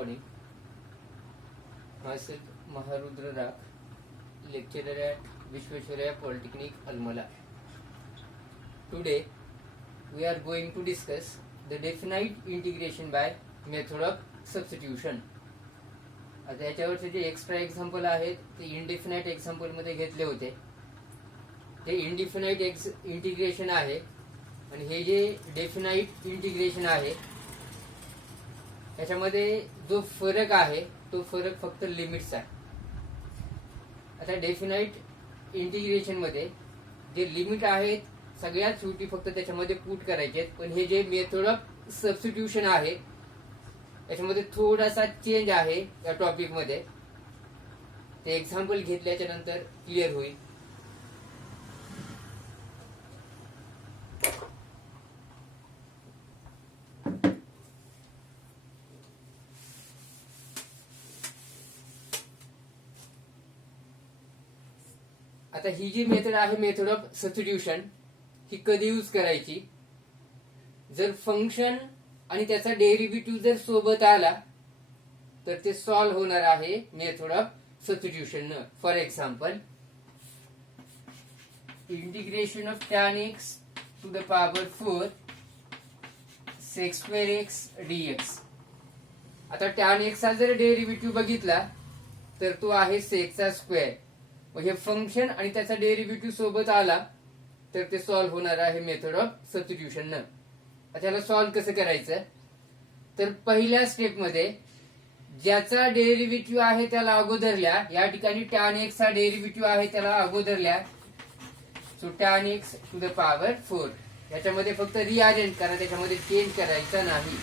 morning. Myself Maharudra Rak, lecturer at Vishweshwaraya Polytechnic, Almala. Today we are going to discuss the definite integration by method of substitution. आता याच्यावरचे जे extra example आहेत ते indefinite example मध्ये घेतले होते. ते indefinite integration आहे आणि हे जे डेफिनाइट इंटिग्रेशन आहे त्याच्यामध्ये जो फरक आहे तो फरक फक्त लिमिट्स आहे. आता डेफिनाइट इंटिग्रेशन मध्ये जे लिमिट आहेत सगळ्यात शेवटी फक्त त्याच्यामध्ये पुट करायचे आहेत, पण हे जे मेथड ऑफ सबस्टिट्यूशन आहे याच्यामध्ये थोडासा चेंज आहे. या टॉपिक मध्ये ते एक्झाम्पल घेतल्याच्या नंतर क्लिअर होईल. आता ही जी मेथड आहे मेथड ऑफ सबस्टिट्यूशन ही कधी यूज करायची, जर फंक्शन आणि त्याचा डेरिव्हेटिव्ह जर सोबत आला तर ते सॉल्व्ह होणार आहे method of substitution. For example integration of tan x to the power 4 sec2x dx. आता tan x चा जर डेरिव्हेटिव्ह बघितला तर तो आहे sec चा स्क्वेअर. मग हे फंक्शन आणि त्याचा डेरिव्हेटिव्ह सोबत आला तर ते सॉल्व्ह होणार आहे मेथड ऑफ सबस्टिट्यूशन. त्याला सॉल्व्ह कसं करायचं, तर पहिल्या स्टेप मध्ये ज्याचा डेरिव्हेटिव्ह आहे त्याला अगोदर लिहा. या ठिकाणी tan x चा डेरिव्हेटिव्ह आहे त्याला अगोदर लिहा. So tan x to the power 4 याच्यामध्ये फक्त रिअरेंज करा, त्याच्यामध्ये चेंज करायचा नाही.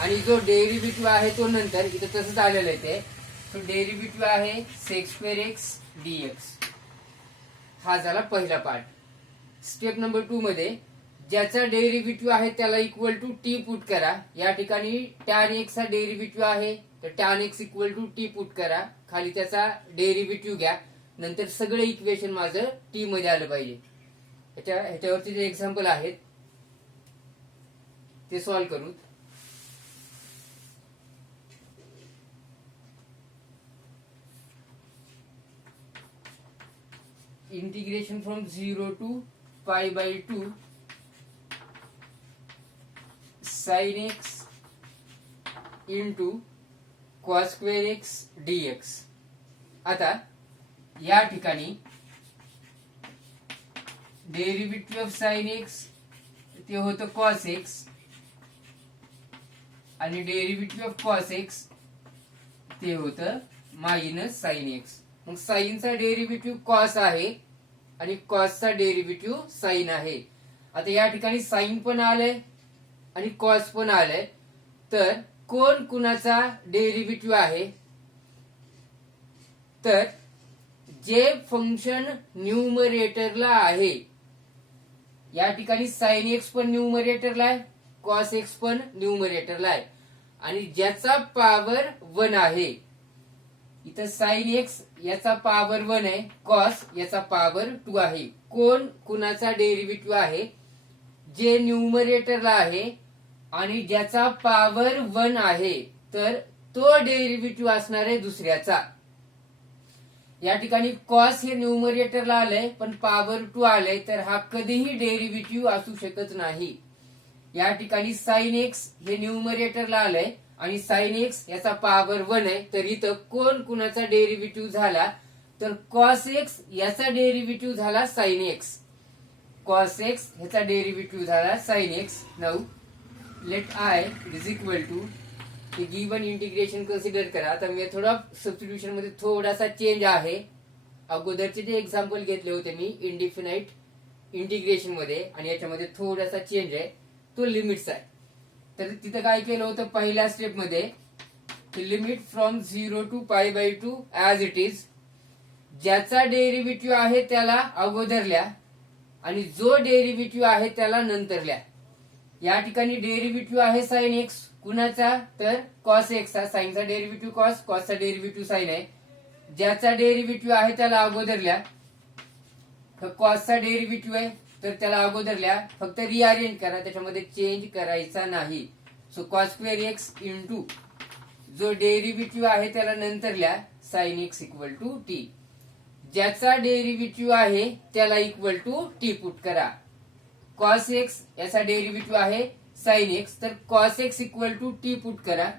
आणि जो डेरिव्हेटिव्ह आहे तो नंतर इथे तसंच आलेलं आहे ते. तो डेरिव्हेटिव्ह आहे sec2x dx. हा झाला पहिला पार्ट. स्टेप नंबर 2 मध्ये ज्याचा डेरिव्हेटिव्ह आहे त्याला इक्वल टू टी पुट करा. या ठिकाणी tan x चा डेरिव्हेटिव्ह आहे तर tan x equal to T put करा. खाली त्याचा डेरिव्हेटिव्ह घ्या. नंतर सगळे इक्वेशन माझं टी मध्ये आलं पाहिजे. ह्याच्यावरचे जे एक्झाम्पल आहेत ते सॉल्व्ह करू. Integration from 0 to π/2 sin x into cos2x dx. आता या ठिकाणी डेरिव्हेटिव्ह ऑफ sin x ते होतं cos x आणि डेरिव्हेटिव्ह ऑफ cos x ते होतं मायनस sin x. मग साईनचा डेरिव्हेटिव्ह कॉस आहे आणि कॉसचा डेरिव्हेटिव्ह साइन आहे. आता या ठिकाणी साइन पण आलंय आणि कॉस पण आलंय, तर कोण कुणाचा डेरिव्हेटिव्ह आहे, तर जे फंक्शन न्यूमरेटरला आहे. या ठिकाणी साइन एक्स पण न्यूमरेटरला आहे, कॉस एक्स पण न्यूमरेटरला आहे आणि ज्याचा पॉवर 1 आहे. इथं साइन एक्स याचा पॉवर 1 आहे, कॉस याचा पॉवर 2 आहे. कोण कुणाचा डेरिव्हेटिव्ह आहे, जे न्यूमरेटरला आहे आणि ज्याचा पॉवर 1 आहे, तर तो डेरिव्हेटिव्ह असणार आहे दुसऱ्याचा. या ठिकाणी कॉस हे न्यूमरेटरला आलंय पण पॉवर 2 आलंय, तर हा कधीही डेरिव्हेटिव्ह असू शकत नाही. या ठिकाणी साइन एक्स हे न्यूमरेटरला आलंय आणि साइन एक्स याचा पॉवर 1 आहे, तर इथं कोण कुणाचा डेरिव्हेटिव्ह झाला, तर कॉस एक्स याचा डेरिव्हेटिव्ह झाला साइन एक्स. कॉस एक्स याचा डेरिव्हेटिव्ह झाला sine X. Now let I is equal to हे गिवन इंटिग्रेशन कन्सिडर करा. आता मेथड ऑफ सबस्टिट्यूशन मध्ये थोडासा चेंज आहे. अगोदरचे जे एक्झाम्पल घेतले होते मी इनडेफिनाइट इंटिग्रेशन मध्ये आणि याच्यामध्ये थोडासा चेंज आहे, तो लिमिट्स आहे. तर तिथं काय केलं होतं, पहिल्या स्टेप मध्ये limit from 0 to π/2 as it is. ज्याचा डेरिव्हेटिव्ह आहे त्याला अगोदर लिहा आणि जो डेरिव्हेटिव्ह आहे त्याला नंतर लिहा. या ठिकाणी डेरिव्हेटिव्ह आहे साइन एक्स, कुणाचा, तर कॉस एक्सचा. साइनचा डेरिव्हेटिव्ह कॉस, कॉसचा डेरिव्हेटिव्ह साइन आहे. ज्याचा डेरिव्हेटिव्ह आहे त्याला अगोदर लिहा. कॉसचा डेरिव्हेटिव्ह आहे तर त्याला अगोदर लिहा, फक्त रिअरेंज करा, त्याच्यामध्ये चेंज करायचा नाही. सो cos2x इंटू जो डेरिव्हेटिव्ह आहे त्याला नंतर लिहा sine x equal to t. ज्याचा डेरिव्हेटिव्ह आहे त्याला इक्वल टू टी पुट करा. कॉस एक्स याचा डेरिव्हेटिव्ह आहे साइन एक्स, तर cos x equal to T put करा.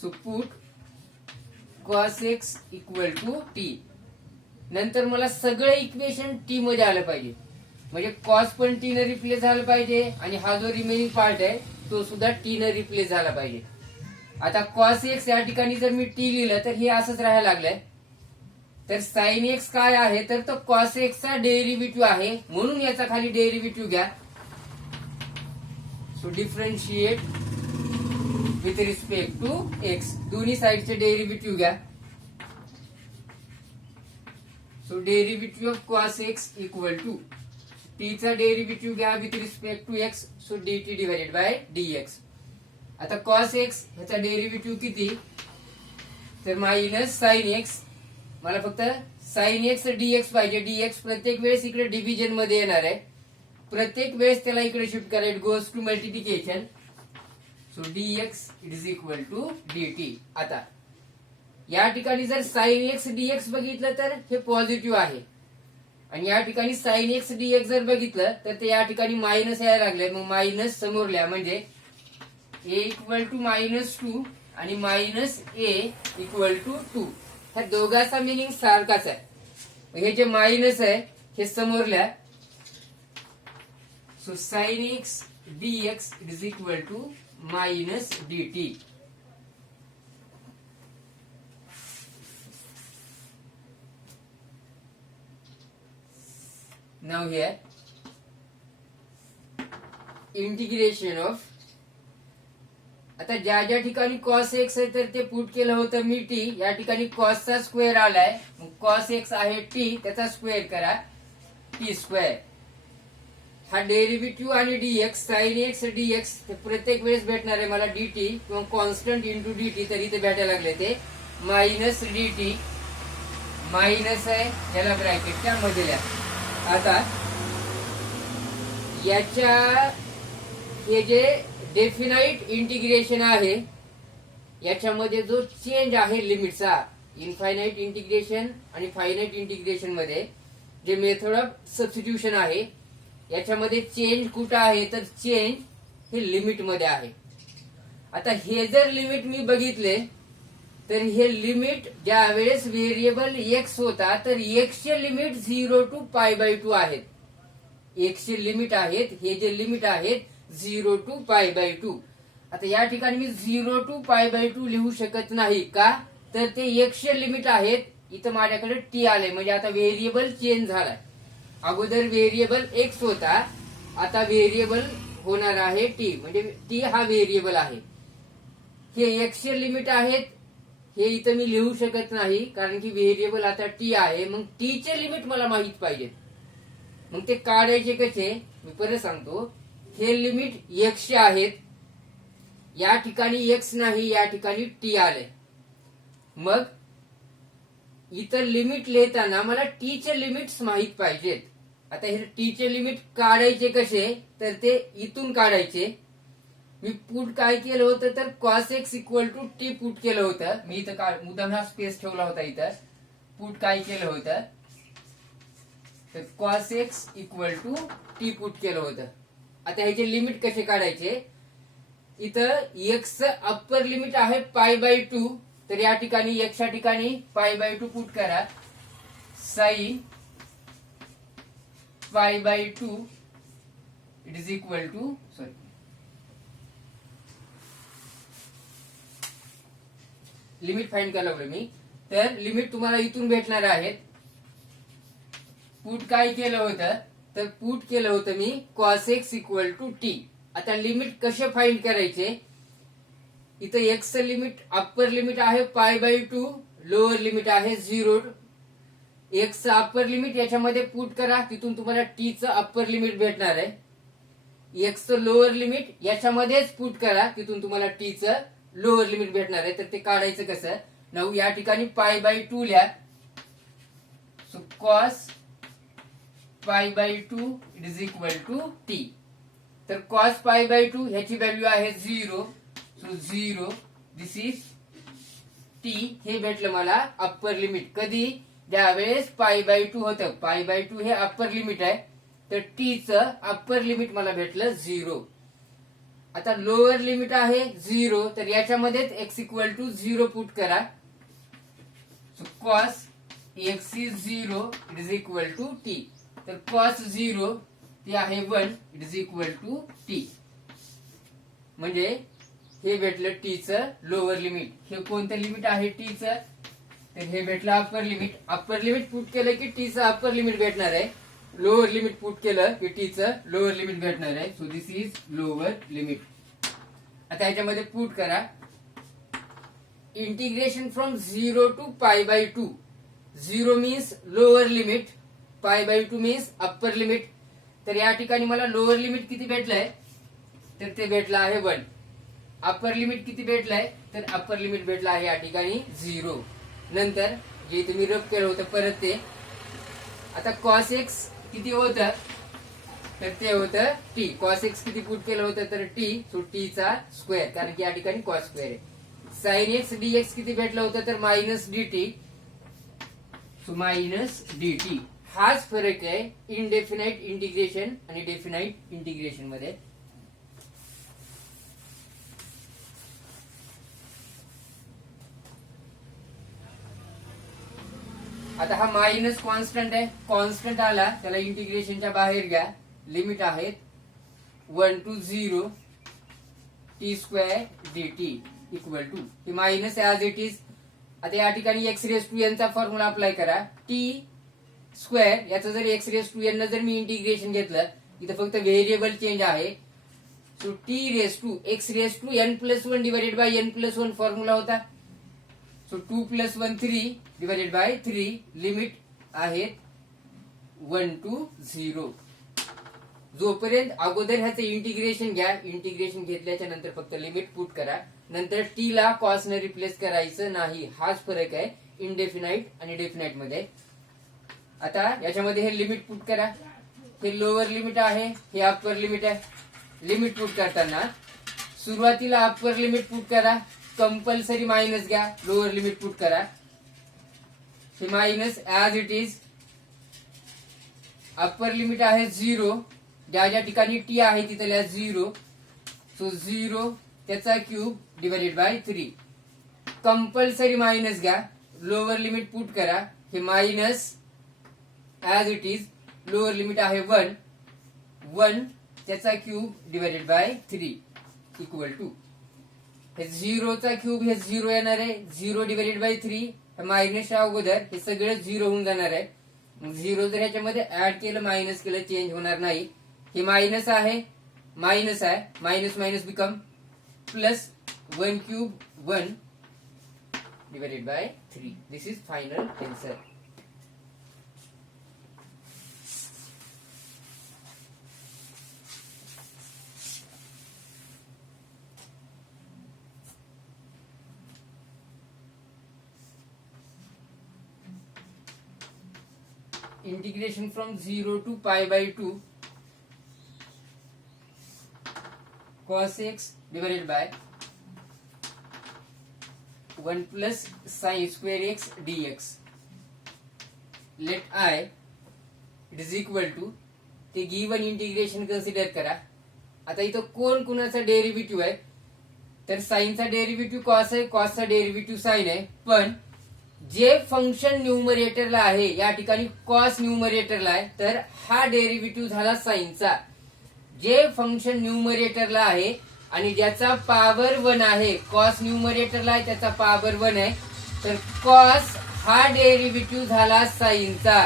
So put cos x equal to t. नंतर मला सगळं इक्वेशन टी मध्ये आलं पाहिजे, म्हणजे कॉस पण टी ने रिप्लेस झाला पाहिजे आणि हा जो रिमेनिंग पार्ट आहे तो सुद्धा टी ने रिप्लेस झाला पाहिजे. आता कॉस एक्स या ठिकाणी जर मी टी लिहिलं तर हे असंच राहायला लागलंय. तर साइन एक्स काय आहे तर तो कॉस एक्सचा डेरिव्हेटिव्ह आहे, म्हणून याचा खाली डेरिव्हेटिव्ह घ्या. So differentiate with respect to x. दोन्ही साइडचे डेरिव्हेटिव्ह घ्या. So derivative of cos x equal to T चा डेरिव्हेटिव्ह घ्या with respect to x. So dt divided by dx. आता कॉस एक्स ह्याचा डेरिव्हेटिव्ह किती तर मायनस साइन एक्स. मला फक्त साइन एक्स dx पाहिजे. dx प्रत्येक वेळेस इकडे डिव्हिजन मध्ये येणार आहे, प्रत्येक वेळेस त्याला इकडे शिफ्ट करा. It goes to multiplication. So dx is equal to dt. आता या ठिकाणी जर साइन एक्स dx बघितलं तर हे पॉझिटिव्ह आहे, आणि या ठिकाणी साइन एक्स dx जर बघितलं तर ते या ठिकाणी मायनस यायला लागले. मग मायनस समोर लिहा, म्हणजे a इक्वल टू -2 आणि -a इक्वल टू 2. ह्या दोघांचा मिनिंग सारखाच आहे. हे जे मायनस आहे हे समोर लिहा. So sine x dx is equal to -dt. Now here integration of. आता ज्या ज्या ठिकाणी कॉस एक्स आहे तर ते पुट केलं होतं मी टी. या ठिकाणी कॉसचा स्क्वेअर आलाय, कॉस एक्स आहे टी, त्याचा स्क्वेअर करा टी स्क्वेअर. हा डेरिव्हेटिव्ह आणि डीएक्स साइन एक्स डीएक्स प्रत्येक वेळेस भेटणार आहे मला dt किंवा कॉन्स्टंट इंटू dt. तरी ते भेटायला लागले ते मायनस dt. मायनस आहे याला ब्रॅकेटच्या मध्ये लिहा. आता याच्या हे जे डेफिनाइट इंटिग्रेशन आहे याच्यामध्ये जो चेंज आहे लिमिटचा, इनफायनाइट इंटिग्रेशन आणि फायनाइट इंटिग्रेशन मध्ये जे मेथड ऑफ सबस्टिट्यूशन आहे याच्यामध्ये चेंज कुठं आहे तर चेंज हे लिमिट मध्ये आहे. आता हे जर लिमिट मी बघितले तर हे लिमिट ज्या वेळेस व्हेरिएबल एक्स होता तर एक्सचे लिमिट 0 टू π/2 आहेत. एक्सचे लिमिट आहेत, हे जे लिमिट आहेत 0 टू π/2. आता या ठिकाणी मी 0 टू π/2 लिहू शकत नाही का तर ते एक्सचे लिमिट आहेत. इथं माझ्याकडे टी आले, म्हणजे आता व्हेरिएबल चेंज झालाय. अगोदर व्हेरिएबल एक्स होता, आता व्हेरिएबल होणार आहे टी, म्हणजे टी हा व्हेरिएबल आहे. हे एक्सचे लिमिट आहेत, हे इथं मी लिहू शकत नाही कारण की व्हेरिएबल आता टी आहे. मग टी चे लिमिट मला माहित पाहिजे, मग ते काढायचे कसे मी परत सांगतो. हे लिमिट एक्सचे आहेत, या ठिकाणी एक्स नाही, या ठिकाणी टी आले. मग इथं लिमिट लिहिताना मला टी चे लिमिट्स माहित पाहिजेत. आता हे टी चे लिमिट काढायचे कसे तर ते इथून काढायचे. मी पुट काय केलं होतं तर cos x equal to T put केलं होतं. मी इथं मुद्दाम हा स्पेस ठेवला होता. इथं पुट काय केलं होतं तर cos x equal to T put केलं होतं. आता ह्याचे लिमिट कसे काढायचे. इथं एक्स अप्पर लिमिट आहे π/2, तर या ठिकाणी एक्सच्या ठिकाणी π/2 पुट करा. Sine π/2 it is equal to limit find करायला लागलो मी. तर लिमिट तुम्हाला इथून भेटणार आहेत. पुट काय केलं होतं तर पुट केलं होतं मी cos x equal to t. आता लिमिट कसे फाइंड करायचे. इथं एक्स लिमिट अप्पर लिमिट आहे π/2, लोअर लिमिट आहे 0. एक्स अप्पर लिमिट याच्यामध्ये पुट करा, तिथून तुम्हाला टी चं अप्पर लिमिट भेटणार आहे. एक्स लोअर लिमिट याच्यामध्येच पुट करा, तिथून तुम्हाला टी चं लोअर लिमिट भेटणार आहे. तर ते काढायचं कसं. नऊ या ठिकाणी π/2 लिहा. So cos π/2 it is equal to T. तर कॉस π/2 ह्याची व्हॅल्यू आहे 0. So 0 this is t. हे भेटलं मला अप्पर लिमिट. कधी? ज्यावेळेस π/2 होतं. π/2 हे अप्पर लिमिट आहे, तर टी चं अप्पर लिमिट मला भेटलं 0. आता लोअर लिमिट आहे 0, तर याच्यामध्येच x = 0 पुट करा. So cos x is 0 it is equal to T. तर cos 0 ते आहे 1 it is equal to T. म्हणजे हे भेटलं टी चं लोअर लिमिट. हे कोणतं लिमिट आहे टी चं? तर हे भेटलं upper limit. Upper limit put केलं की टी चं अप्पर लिमिट भेटणार आहे. लोअर लिमिट पुट केलं की टी चं लोअर लिमिट भेटणार आहे. So this is lower limit. आता याच्यामध्ये पुट करा. Integration from 0 to π/2. 0 means lower limit, π/2 means upper limit. तर या ठिकाणी मला लोअर लिमिट किती भेटलंय? तर ते भेटलं आहे 1. अप्पर लिमिट किती भेटलंय? तर अप्पर लिमिट भेटलं आहे या ठिकाणी 0. नंतर जे तुम्ही रब केलं होतं परत ते. आता cos x किती होतं? तर ते होतं टी. cos x किती पुट केलं होतं? तर टी. सो टी चा स्क्वेअर, कारण की या ठिकाणी cos स्क्वेअर आहे. sin x dx किती भेटलं होतं? तर -dt. So -dt. हाच फरक आहे इनडेफिनाइट इंटिग्रेशन आणि डेफिनाइट इंटिग्रेशन मध्ये. आता हा मायनस कॉन्स्टंट आहे. कॉन्स्टंट आला त्याला इंटिग्रेशनच्या बाहेर घ्या. लिमिट आहेत 1 to 0 t² dt equal to. हे मायनस ऍज इट इज. आता या ठिकाणी x⁴n चा फॉर्म्युला अप्लाय करा. t² याचं जर x⁴n जर मी इंटिग्रेशन घेतलं, इथं फक्त व्हेरिएबल चेंज आहे. So t⁴n+1 divided by n+1 formula होता. So 2 + 1 3 divided by 3. लिमिट आहेत 1 to 0. जोपर्यंत अगोदर ह्याचं इंटिग्रेशन घ्या. इंटिग्रेशन घेतल्याच्या नंतर फक्त लिमिट पुट करा. नंतर टी ला कॉस ने रिप्लेस करायचं नाही. हाच फरक आहे इनडेफिनाइट आणि डेफिनाइट मध्ये. आता याच्यामध्ये हे लिमिट पुट करा. हे लोअर लिमिट आहे, हे अप्पर लिमिट आहे. लिमिट पुट करताना सुरुवातीला अप्पर लिमिट पुट करा. कंपल्सरी मायनस घ्या. लोअर लिमिट पुट करा. हे minus as it is. Upper limit आहे 0. ज्या ज्या ठिकाणी टी आहे तिथल्या 0. सो 0 त्याचा cube divided by 3. Compulsory minus घ्या. लोअर लिमिट पुट करा. हे minus as it is. Lower limit आहे 1. 1 त्याचा cube divided by 3 equal to. हे 0 चा क्यूब हे 0 येणार आहे. 0 डिवाइडेड बाय 3. मायनसच्या अगोदर हे सगळं 0 होऊन जाणार आहे. 0 जर ह्याच्यामध्ये ऍड केलं मायनस केलं चेंज होणार नाही. हे मायनस आहे, मायनस आहे. Minus minus become plus. 1 cube 1 divided by 3. This is final answer. Integration from 0 to π/2 cos x divided by 1 plus sin² x dx. Let I it is equal to. ते given integration consider करा. आता इथं कोण कुणाचा derivative आहे? तर साइनचा derivative cos आहे, कॉसचा derivative sign आहे. पण जे फंक्शन न्यूमरेटरला आहे, या ठिकाणी कॉस न्यूमरेटरला आहे, तर हा डेरिव्हेटिव्ह झाला साइनचा. जे फंक्शन न्यूमरेटरला आहे आणि ज्याचा पॉवर 1 आहे, कॉस न्यूमरेटरला आहे त्याचा पॉवर 1 आहे, तर कॉस हा डेरिव्हेटिव्ह झाला साइनचा.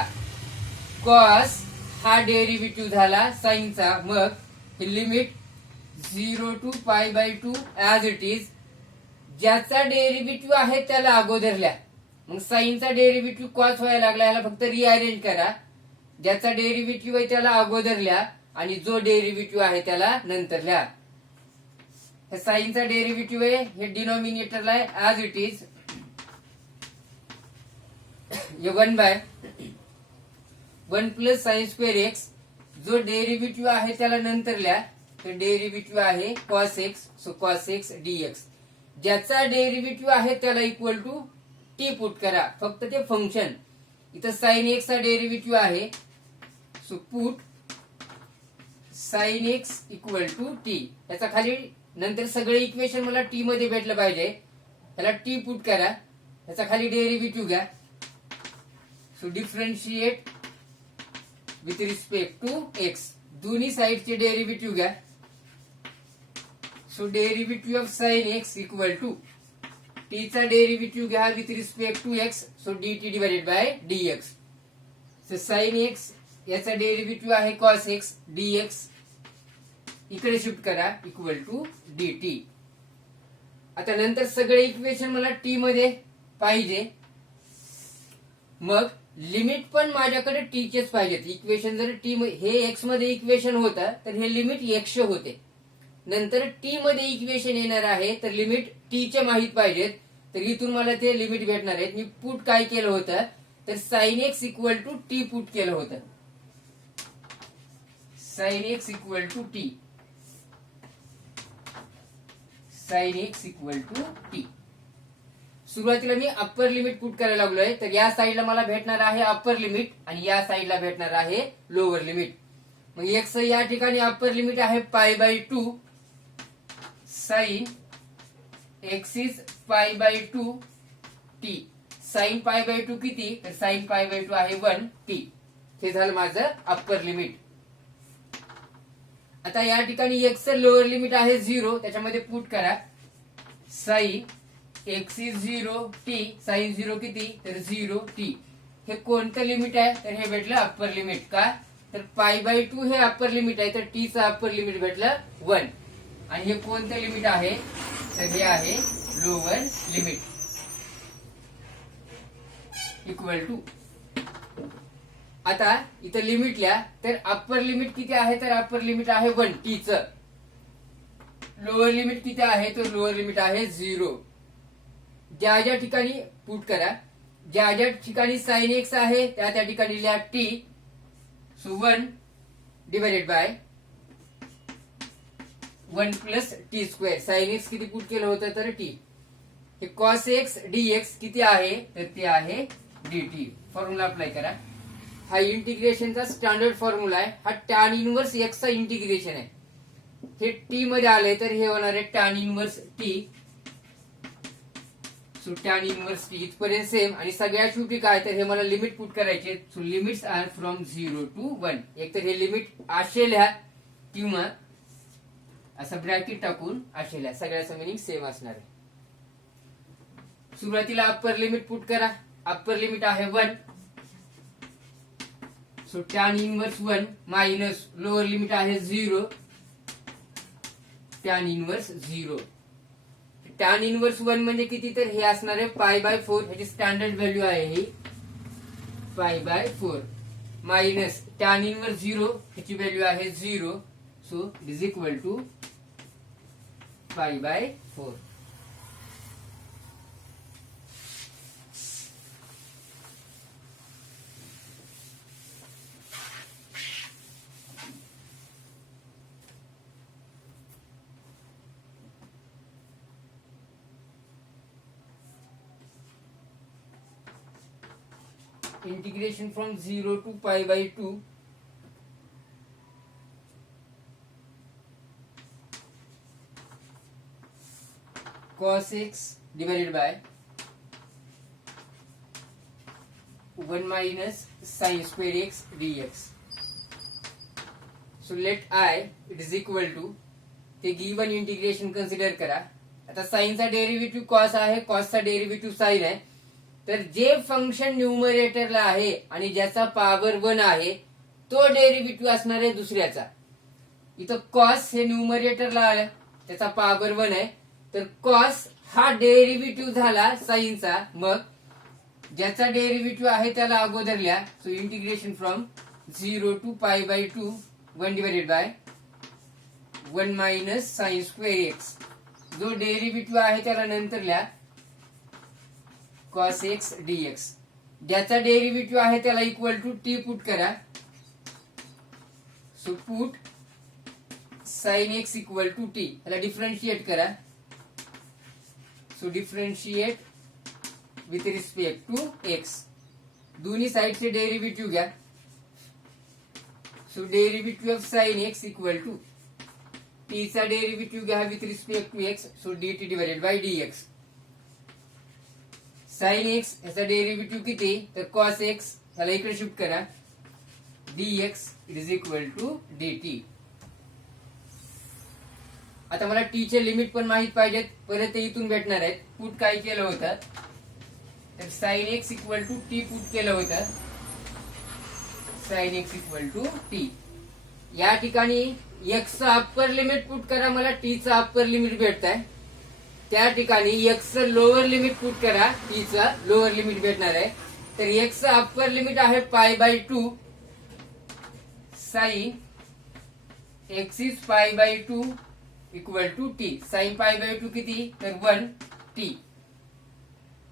कॉस हा डेरिव्हेटिव्ह झाला साइनचा. मग हे limit 0 to π/2 as it is. ज्याचा डेरिव्हेटिव्ह आहे त्याला अगोदर लिहा. मग साइनचा डेरिव्हेटिव्ह कॉस व्हायला लागला, याला फक्त रिअरेंज करा. ज्याचा डेरिव्हेटिव्ह आहे त्याला अगोदर लिहा आणि जो डेरिव्हेटिव्ह आहे त्याला नंतर लिहा. हे साइनचा डेरिव्हेटिव्ह आहे, हे डिनॉमिनेटरला आहे as it is. 1 plus sin² x. जो डेरिव्हेटिव्ह आहे त्याला नंतर लिहा. तर डेरिव्हेटिव्ह आहे cos x. So cos x dx. ज्याचा डेरिव्हेटिव्ह आहे त्याला इक्वल टू टी पुट करा. फक्त ते फंक्शन, इथं साइन एक्स चा डेरिव्हेटिव्ह आहे, so put sine x equal to T. त्याचा खाली नंतर सगळे इक्वेशन मला टी मध्ये भेटलं पाहिजे, त्याला टी पुट करा, त्याचा खाली डेरिव्हेटिव्ह घ्या. So differentiate with respect to x, दोन्ही साइडचे डेरिव्हेटिव्ह घ्या. So derivative of sine x equal to T चा डेरिव्हेटिव्ह घ्या with respect to x, so dt divided by dx. So sine x याचा डेरिव्हेटिव्ह आहे cos x, dx इकडे shift करा equal to dt. आता नंतर सगळे इक्वेशन मला टी मध्ये पाहिजे, मग लिमिट पण माझ्याकडे टीचेच पाहिजेत. इक्वेशन जर टी हे एक्स मध्ये इक्वेशन होतं तर हे लिमिट एक्सचे होते. नंतर टी मध्ये इक्वेशन येणार आहे तर लिमिट टीचे माहित पाहिजेत, तर इथून मला ते लिमिट भेटणार आहेत. मी पुट काय केलं होतं तर sine x equal to T put केलं होतं. Sine x equal to T, sine x equal to T. सुरुवातीला मी अप्पर लिमिट पुट करायला लागलोय, तर या साईडला मला भेटणार आहे अप्पर लिमिट आणि या साईडला भेटणार आहे लोअर लिमिट. मग एक्स या ठिकाणी अप्पर लिमिट आहे pi by 2, sine x is pi by 2 T. Sine pi by 2 किती, तर साइन पाय बाय 2 आहे 1 टी. हे झालं माझं अप्पर लिमिट. आता या ठिकाणी एक्स लोअर लिमिट आहे 0, त्याच्यामध्ये पुट करा sine x is 0 T, sine 0 किती, तर 0 टी. हे कोणतं लिमिट आहे, तर हे भेटलं अप्पर लिमिट. का, तर पाय बाय 2 हे अप्पर लिमिट आहे, तर टी चं अप्पर लिमिट भेटलं 1. आणि हे कोणतं लिमिट आहे, तर हे आहे लोअर लिमिट इक्वल टू. आता इथं लिमिट लिहा, तर अप्पर लिमिट किती आहे, तर अप्पर लिमिट आहे 1 टी चं. लोअर लिमिट किती आहे, तर लोअर लिमिट आहे 0. ज्या ज्या ठिकाणी पुट करा, ज्या ज्या ठिकाणी साइन एक्स आहे त्या त्या ठिकाणी लिहा T. So 1 divided by 1 plus T square. Sign x किती पुट केलं होतं, तर टी. हे कॉस एक्स डीएक्स किती आहे, तर ते आहे dt. फॉर्म्युला अप्लाय करा. हा इंटिग्रेशनचा स्टँडर्ड फॉर्म्युला आहे. हा टॅन इनवर्स एक्स चा इंटिग्रेशन आहे. हे टी मध्ये आलंय तर हे होणार आहे tan inverse t. So tan inverse t इथपर्यंत सेम. आणि सगळ्यात शेवटी काय, तर हे मला लिमिट पुट करायचे. So limits are from 0 to 1. एक तर हे लिमिट असे लिहा किंवा असं ब्रॅकेट टाकून असे लिहा, सगळ्याचं मिनिंग सेम असणार आहे. सुरुवातीला अप्पर लिमिट पुट करा. अप्पर लिमिट आहे 1, so tan inverse 1 minus lower limit आहे 0, टॅन इनवर्स 0. टॅन इनवर्स 1 म्हणजे किती, तर हे असणार आहे पाय बाय 4. ह्याची स्टँडर्ड व्हॅल्यू आहे ही पाय बाय 4 मायनस टॅन इनवर्स 0, ह्याची व्हॅल्यू आहे 0. So it is equal to pi by 4. Integration from 0 to pi by 2. Cos x divided by 1 minus sin square x dx. So let I it is equal to ते given integration consider करा. आता साइनचा derivative cos आहे, कॉसचा derivative sign आहे. तर जे function न्यूमरेटरला आहे आणि ज्याचा पॉवर 1 आहे तो डेरिव्हेटिव्ह असणार आहे दुसऱ्याचा. इथं कॉस हे न्यूमरेटरला आलं, त्याचा पॉवर 1 आहे, तर कॉस हा डेरिव्हेटिव्ह झाला साइनचा. मग ज्याचा डेरिव्हेटिव्ह आहे त्याला अगोदर लिहा. So integration from 0 to pi by 2 1 divided by 1 minus sine square x. जो डेरिव्हेटिव्ह आहे त्याला नंतर लिहा cos x dx. ज्याचा डेरिव्हेटिव्ह आहे त्याला इक्वल टू टी पुट करा. So put sine x equal to t. त्याला डिफरन्शिएट करा. So differentiate with respect to x. दोन्ही साइडचे डेरिव्हेटिव्ह घ्या. So derivative of sine x equal to T चा डेरिव्हेटिव्ह घ्या with respect to x. So dt divided by dx. Sine x याचा derivative किती तर कॉस एक्स, त्याला इकडे शिफ्ट करा. dx is equal to dt. आता मला टी चे लिमिट पण माहित पाहिजेत, परत ते इथून भेटणार आहेत. पुट काय केलं होतं तर sine x equal to T put केलं होतं. Sine x equal to t. या ठिकाणी एक्स चं अप्पर लिमिट पुट करा, मला टी चं अप्पर लिमिट भेटत आहे. त्या ठिकाणी एक्स चं लोअर लिमिट पुट करा, टी चं लोअर लिमिट भेटणार आहे. तर एक्स चं अप्पर लिमिट आहे pi by 2. Sine x is pi by 2 equal to T. Sine pi by 2 किती तर 1 टी.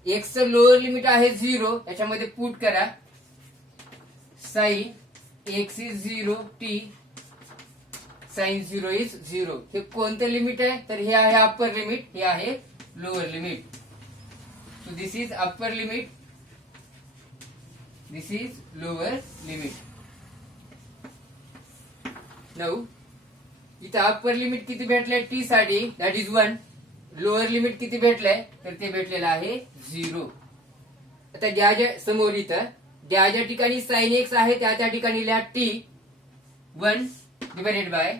एक्स चं लोअर लिमिट आहे 0, याच्यामध्ये पुट करा. Sine x is 0 T. Sine 0 is 0. हे कोणतं लिमिट आहे तर हे आहे अप्पर लिमिट, हे आहे lower limit. So this is upper limit, this is lower limit. Now इथं अप्पर लिमिट किती भेटलंय टी साठी दॅट इज 1. लोअर लिमिट किती भेटलंय तर ते भेटलेलं आहे 0. आता ज्या समोर इथं ज्या ठिकाणी साइन एक्स आहे त्या ठिकाणी लिहा t 1 divided by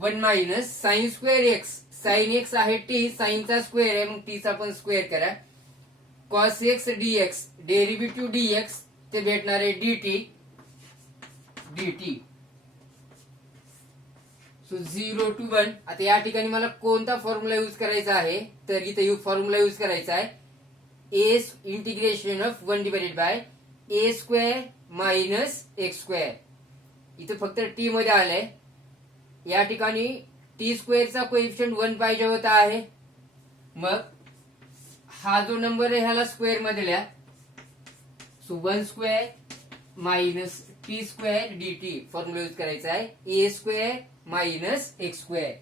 1 minus sine square x. Sine x आहे टी, साइनचा स्क्वेअर आहे, मग टीचा पण स्क्वेअर करा. Cos x dx, derivative dx ते भेटणार आहे dt dt. So 0 to 1. आता या ठिकाणी मला कोणता फॉर्म्युला यूज करायचा आहे तर इथे फॉर्म्युला यूज करायचा आहे a integration of 1 divided by a square minus x square. इथे फक्त टी मध्ये आलंय. या ठिकाणी टी स्क्वेअरचा कोएफिशियंट 1 पाहिजे होता आहे. मग हा जो नंबर आहे ह्याला स्क्वेअर मध्ये लिहा. So 1 square minus t square dt. Formula use करायचा आहे a square minus x square.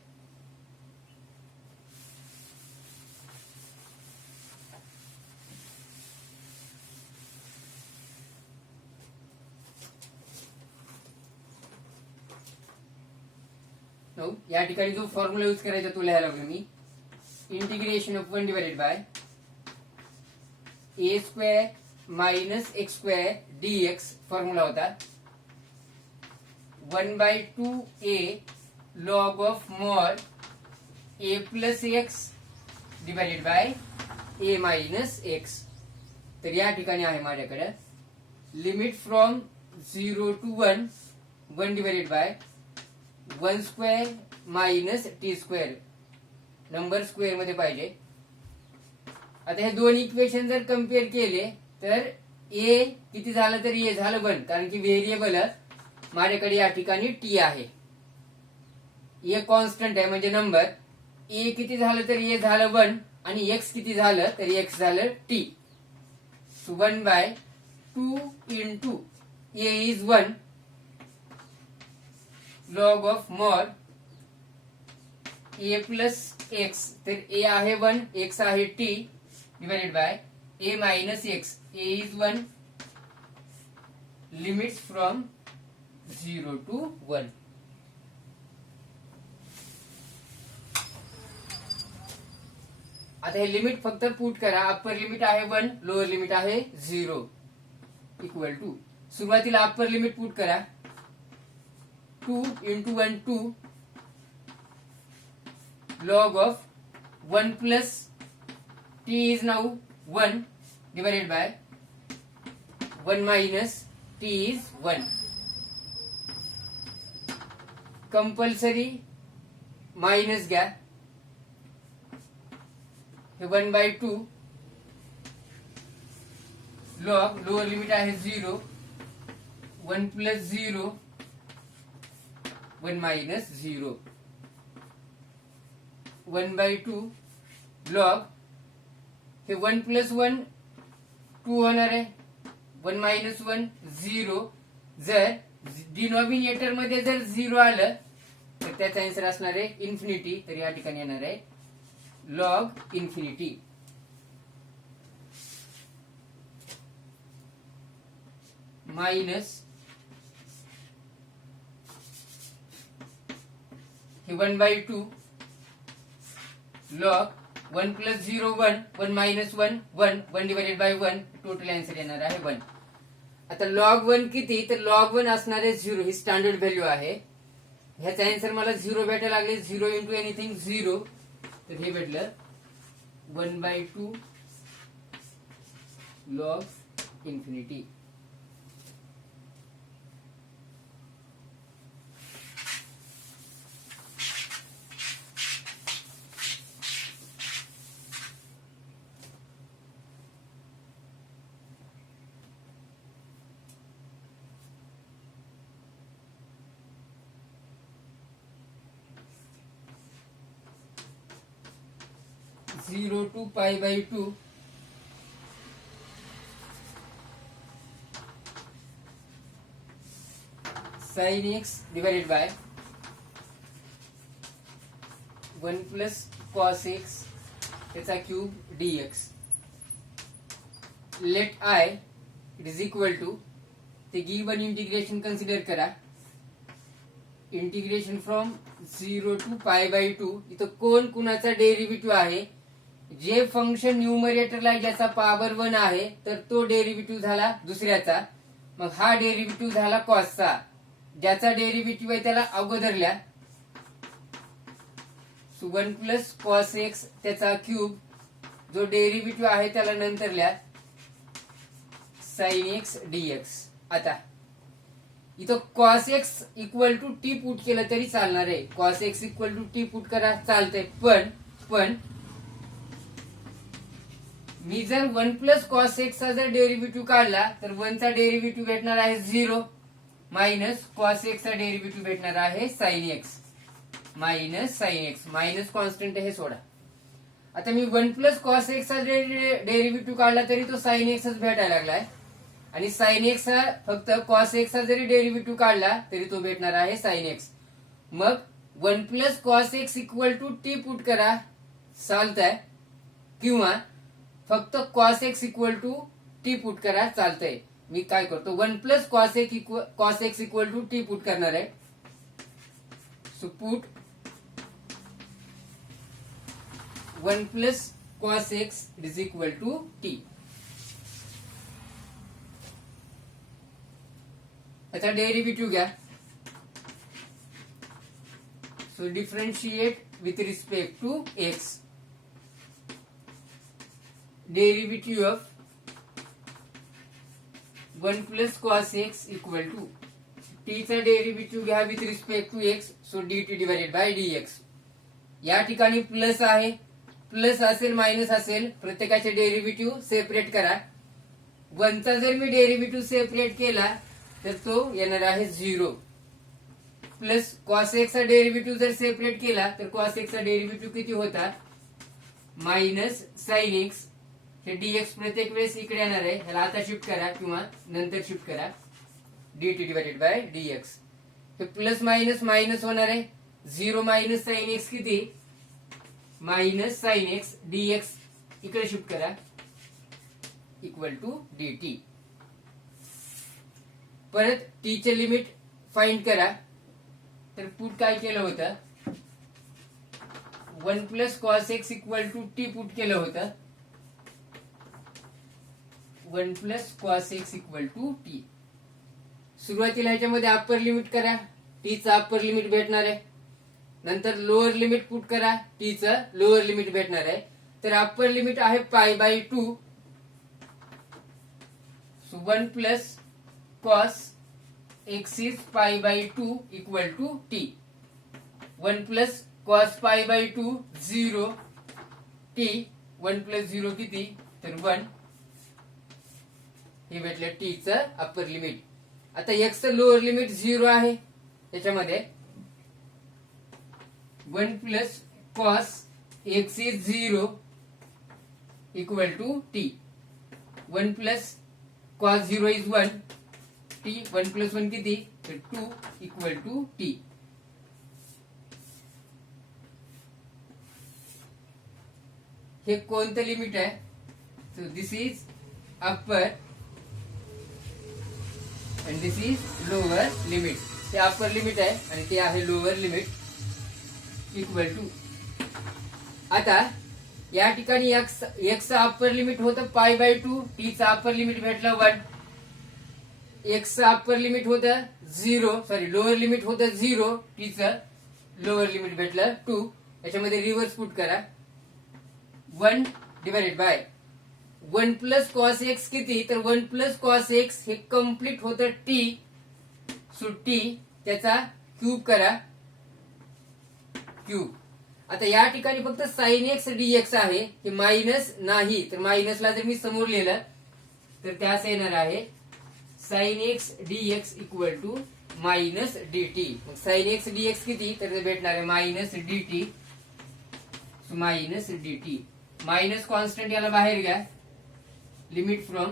या ठिकाणी जो फॉर्म्युला यूज करायचा तो लिहायला लागलो मी. Integration of 1 divided by a square minus x square dx. Formula होता 1/2a log of mod a plus x divided by a मायनस x. तर या ठिकाणी आहे माझ्याकडे limit from 0 to 1 1 divided by 1 square minus t square. Number square मध्ये पाहिजे. आता हे दोन इक्वेशन जर कम्पेअर केले तर ए किती झालं तर ए झालं 1, कारण की व्हेरिएबल माझ्याकडे या ठिकाणी टी आहे. ए कॉन्स्टंट आहे म्हणजे नंबर. ए किती झालं तर ए झालं 1 आणि एक्स किती झालं तर एक्स झालं T. So 1/2 into A is 1 log of mod A plus x. तर ए आहे 1, एक्स आहे T divided by A minus x. A is 1 limits from 0 to 1. आता हे लिमिट फक्त पुट करा. अप्पर लिमिट आहे 1, लोअर लिमिट आहे 0 इक्वल टू. सुरुवातीला अप्पर लिमिट पुट करा 2 into 1 2 log of 1 plus T is now 1 divided by 1 minus T is 1. Compulsory minus घ्या. हे 1/2 लॉग लोअर लिमिट आहे 0 1 प्लस 0 1 मायनस 0. 1/2 लॉग हे 1 प्लस 1 2 होणार आहे. 1 मायनस 1 0. जर डिनॉमिनेटर मध्ये जर 0 आलं तर त्याचा आन्सर असणार आहे इन्फिनिटी. तर या ठिकाणी येणार आहे लॉग इन्फिनिटी मायनस हे 1/2 log 1 plus 0 1 1 minus 1 1 1 divided bye 1 total answer येणार आहे 1. आता लॉग 1 किती तर लॉग 1 असणार आहे 0 ही स्टँडर्ड व्हॅल्यू आहे. ह्याचा आन्सर मला 0 भेटायला लागले 0 इंटू एनिथिंग 0 तर हे भेटलं 1/2 log infinity. Zero to pi by 2 sin x divided by 1 plus cos x त्याचा cube dx. Let I it is equal to ते गिवन इंटिग्रेशन कन्सिडर करा. Integration from 0 to pi by 2 इथं कोण कुणाचा derivative आहे. जे फंक्शन न्यूमरेटरला ज्याचा power 1 आहे तर तो डेरिव्हेटिव्ह झाला दुसऱ्याचा. मग हा डेरिव्हेटिव्ह झाला कॉसचा. ज्याचा डेरिव्हेटिव्ह आहे त्याला अगोदरल्या 1 प्लस कॉस एक्स त्याचा क्यूब जो डेरिव्हेटिव्ह आहे त्याला नंतरल्या साइन एक्स डीएक्स. आता इथं cos x equal to T put केलं तरी चालणार आहे. Cos x equal to T put करा चालतंय. पण मी जर 1 प्लस कॉस एक्स चा जर डेरिव्हेटिव्ह काढला तर 1 चा डेरिव्हेटिव्ह भेटणार आहे 0 मायनस कॉस एक्स चा डेरिव्हेटिव्ह भेटणार आहे sine x minus sine x minus constant हे सोडा. आता मी 1 प्लस कॉस एक्स चा डेरिव्हेटिव्ह काढला तरी तो साइन एक्सच भेटायला लागलाय आणि साइन एक्स फक्त कॉस एक्स चा जरी डेरिव्हेटिव्ह काढला तरी तो भेटणार आहे साइन एक्स. मग 1 plus cos x equal to T put करा चालतंय किंवा फक्त cos x equal to T put करा चालतंय. मी काय करतो 1 plus cos x equal to T put करणार आहे. So put 1 plus cos x is equal to T. त्याचा डेरिव्हेटिव्ह घ्या. So differentiate with respect to x. Derivative of 1 plus cos x equal to T चा derivative घ्या with respect to x. So dt divided by dx. या ठिकाणी plus आहे. Plus असेल minus असेल प्रत्येकाचे डेरिव्हेटिव्ह सेपरेट करा. 1 चा जर मी डेरिव्हेटिव्ह सेपरेट केला तर तो येणार आहे 0 प्लस कॉस एक्स चा डेरिव्हेटिव्ह जर सेपरेट केला तर कॉस एक्स चा डेरिव्हेटिव्ह किती होता मायनस साइन एक्स. हे dx प्रत्येक वेळेस इकडे येणार आहे. ह्याला आता शिफ्ट करा किंवा नंतर शिफ्ट करा dt डिवायडेड बाय dx. हे प्लस मायनस मायनस होणार आहे. 0 मायनस साइन एक्स किती मायनस साइन एक्स dx इकडे शिफ्ट करा इक्वल टू dt. परत टी चे लिमिट फाइंड करा. तर पुट काय केलं होतं 1 plus cos x equal to T put केलं होतं. 1 plus cos x equal to T. सुरुवातीला ह्याच्यामध्ये अप्पर लिमिट करा. टी चं अप्पर लिमिट भेटणार आहे. नंतर लोअर लिमिट पुट करा. टी चं लोअर लिमिट भेटणार आहे. तर अप्पर लिमिट आहे pi by 2. So 1 plus cos x is pi by 2 equal to t. 1 plus cos pi by 2 0 t. 1 plus 0 किती तर 1. हे भेटलं टी चं अप्पर लिमिट. आता एक्स चं लोअर लिमिट 0 आहे. त्याच्यामध्ये 1 plus cos x is 0 equal to t. 1 plus cos 0 is 1 T. 1 plus 1 किती तर 2 इक्वल टू टी. हे कोणतं लिमिट आहे? So this is upper and this is lower limit. हे अप्पर लिमिट आहे आणि ते आहे लोअर लिमिट इक्वल टू. आता या ठिकाणी एक्सचं अप्पर लिमिट होतं π/2, टीचं अप्पर लिमिट भेटलं 1, एक्सचं अप्पर लिमिट होतं 0, सॉरी लोअर लिमिट होतं 0, टीचं लोअर लिमिट भेटलं 2. याच्यामध्ये रिव्हर्स पुट करा. 1 divided by 1 plus cos x किती? तर 1 प्लस कॉस एक्स हे कम्प्लीट होतं टी. सो टी त्याचा क्यूब करा, क्यूब. आता या ठिकाणी फक्त साइन एक्स डीएक्स आहे, हे मायनस नाही, तर मायनसला जर मी समोर लिहिलं तर त्यास येणार आहे sine x dx equal to minus dt. मग साइन एक्स डीएक्स किती? तर ते भेटणार आहे minus dt. Minus dt. Minus constant याला बाहेर घ्या, लिमिट फ्रॉम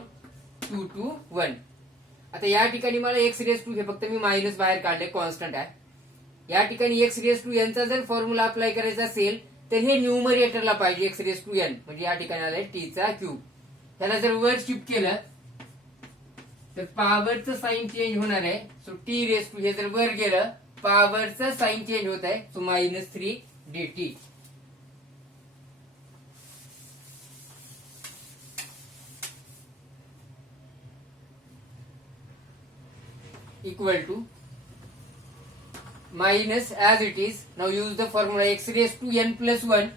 2 to 1. आता या ठिकाणी मला एक्स रेस टू, हे फक्त मी मायनस बाहेर काढले, कॉन्स्टंट आहे. या ठिकाणी एक्स रेस टू यांचा जर फॉर्म्युला अप्लाय करायचा असेल तर हे न्यूमरेटरला पाहिजे, एक्स रेस टू एन, म्हणजे या ठिकाणी आलाय टीचा क्यूब. त्याला जर वर शिफ्ट केलं तर पॉवरचं साइन चेंज होणार आहे. सो टी रेस टू हे जर वर गेलं, पॉवरचं साइन चेंज होत आहे. So -3 dt equal to minus as it is. Now use the formula x raised to n plus 1.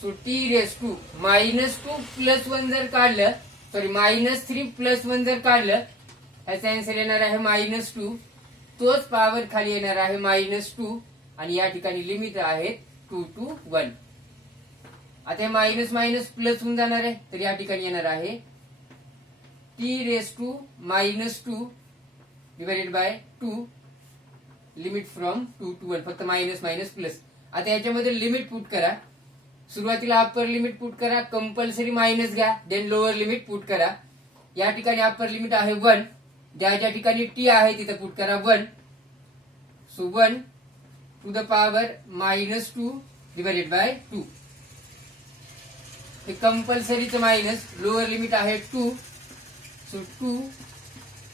So t raised to -2 plus 1 जर काढलं, सॉरी -3 plus 1 जर काढलं, याचा आन्सर येणार आहे -2. तोच पॉवर खाली येणार आहे -2 आणि या ठिकाणी लिमिट आहे 2 to 1. आता मायनस मायनस प्लस होऊन जाणार आहे, तर या ठिकाणी येणार आहे t raised to -2 divided by 2, limit from 2 to 1. फक्त मायनस मायनस प्लस. आता याच्यामध्ये लिमिट पुट करा. सुरुवातीला अप्पर लिमिट पुट करा, कंपल्सरी मायनस घ्या, देन लोअर लिमिट पुट करा. या ठिकाणी अप्पर लिमिट आहे 1, ज्या ठिकाणी टी आहे तिथे पुट करा 1. So 1 to the power -2 divided by 2. हे कंपल्सरीचं मायनस, लोअर लिमिट आहे 2. So 2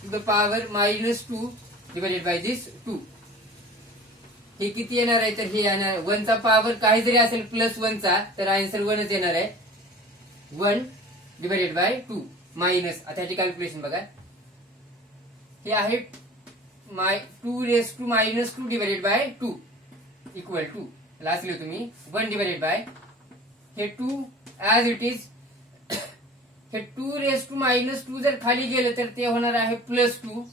to the power -2 divided by this 2. हे किती येणार आहे? तर हे येणार 1 चा पॉवर काही जरी असेल प्लस 1 चा, तर आन्सर 1च येणार आहे. 1 डिवाइडेड बाय 2 मायनस. आता ह्याची कॅल्क्युलेशन बघा. हे आहे 2 raise to -2 divided by 2 equal to, last लिहू तुम्ही 1 डिवाइडेड बाय हे 2 ऍज इट इज. हे 2 रेस टू -2 जर खाली गेलं तर ते होणार आहे +2.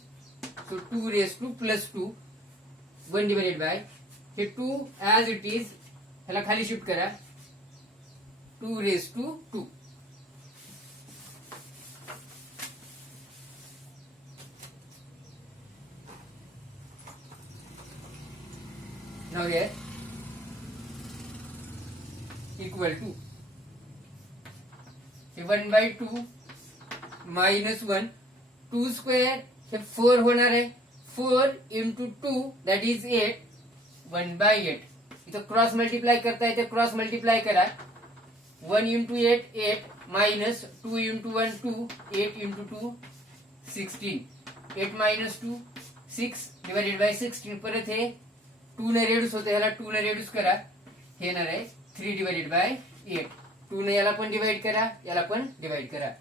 So 2 raise to +2 1 divided by हे 2 ऍज इट इज, ह्याला खाली शिफ्ट करा 2 raise to 2. Now here equal to 1/2 -1 2 square हे 4 होणार आहे. 4 into 2 that is 8. 1/8. इथं क्रॉस मल्टिप्लाय करता येते, क्रॉस मल्टिप्लाय करा. 1 into 8 8 minus 2 into 1 2 8 into 2 16. 8 minus 2 6 divided by 16. परत हे 2 ने रेड्यूस होते, ह्याला 2 ने रेड्यूस करा. हे येणार आहे 3 divided by 8. 2 ने याला पण डिवाइड करा, याला पण डिवाइड करा.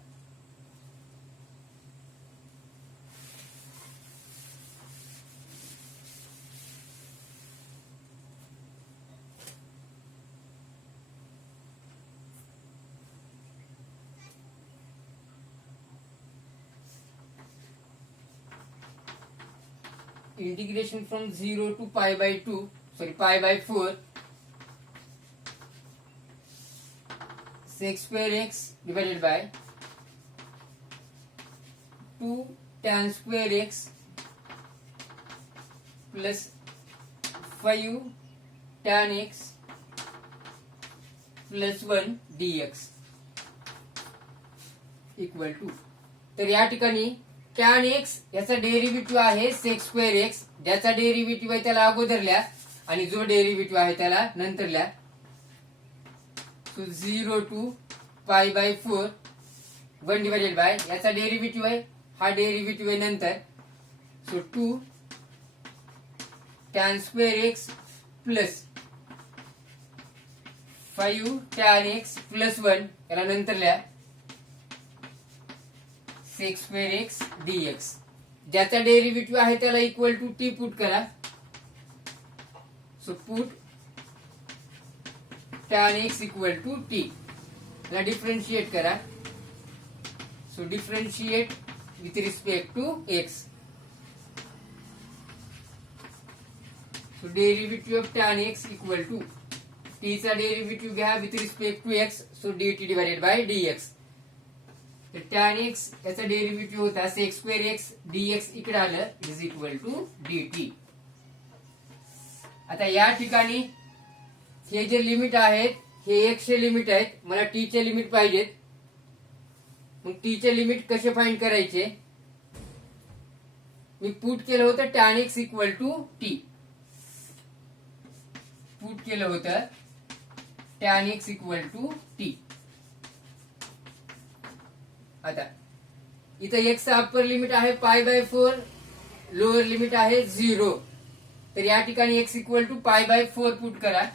Integration from 0 to π/2, sorry π/4, sec square x divided by 2 tan square x plus 5 tan x plus 1 dx equal to. तर या ठिकाणी tan x याचा डेरिव्हेटिव्ह आहे sec square x, ज्याचा डेरिव्हेटिव्ह आहे त्याला अगोदर लिहा आणि जो डेरिव्हेटिव्ह आहे त्याला नंतर लिहा. So 0 to pi by 4 1 divided by याचा डेरिव्हेटिव्ह आहे, हा डेरिव्हेटिव्ह आहे नंतर. So 2 tan square x plus 5 tan x plus 1 याला नंतर लिहा sec स्क्वेअर एक्स dx. ज्याचा डेरिव्हेटिव्ह आहे त्याला इक्वल टू टी पुट करा. So put tan x equal to t. याला डिफरेंशिएट करा. So differentiate with respect to x. So derivative of tan x equal to t चा derivative घ्या with respect to x. So dt divided by dx. तर tan x याचा derivative होता sec square x dx इकडे आलं is equal to dt. आता या ठिकाणी हे जे लिमिट आहेत हे x चे लिमिट आहेत, मला t चे लिमिट पाहिजेत. मग t चे लिमिट कसे फाइंड करायचे? मी पुट केलं होतं tan x equal to t. Put केलं होतं tan x equal to t. आता इथं x चा अप्पर लिमिट आहे पाय बाय 4, लोअर लिमिट आहे 0. तर या ठिकाणी x equal to pi by 4 put करा.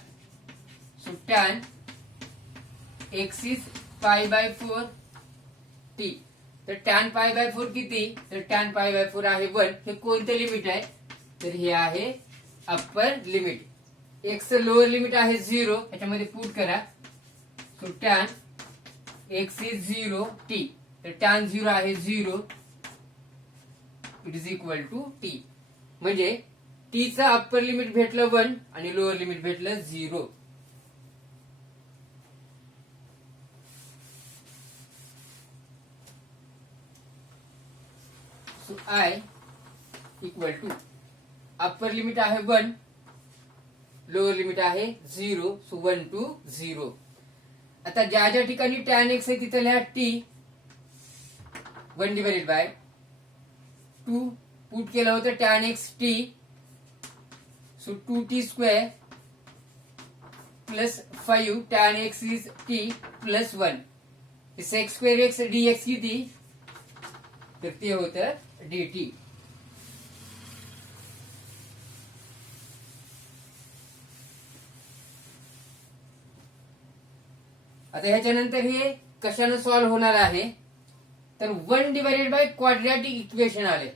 So tan x is pi by 4 t. तर tan पाय बाय 4 किती? तर tan पाय बाय 4 आहे 1. हे कोणते लिमिट आहे? तर हे आहे अप्पर लिमिट. x चं लोअर लिमिट आहे 0, याच्यामध्ये पुट करा. So tan x is 0 t. तर tan 0 आहे 0. It is equal to t. म्हणजे t चा अप्पर लिमिट भेटलं 1 आणि लोअर लिमिट भेटलं 0. So I equal to upper limit आहे 1, लोअर लिमिट आहे 0. So 1 to 0. आता ज्या ज्या ठिकाणी tan x आहे तिथे लिहा t 1 डिवायडेड बाय 2. पुट केलं होतं tan x t. So 2t square plus 5 tan x is t plus 1. sec square x dx किती? तर ते होतं dt. आता ह्याच्यानंतर हे कशाने सॉल्व्ह होणार आहे? तर 1 डिवायडेड बाय क्वाड्रॅटिक इक्वेशन आले.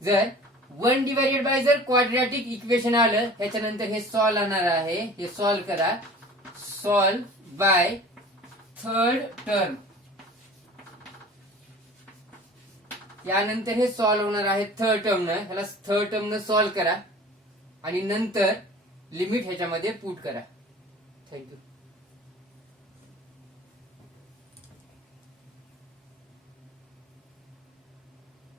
जर 1 डिवायडेड बाय जर क्वाड्रॅटिक इक्वेशन आलं ह्याच्यानंतर हे सॉल्व्ह होणार आहे. हे सॉल्व्ह करा. Solve by third term. यानंतर हे सॉल्व्ह होणार आहे थर्ड टर्मनं. ह्याला थर्ड टर्मनं सॉल्व्ह करा आणि नंतर लिमिट ह्याच्यामध्ये पुट करा. थँक्यू.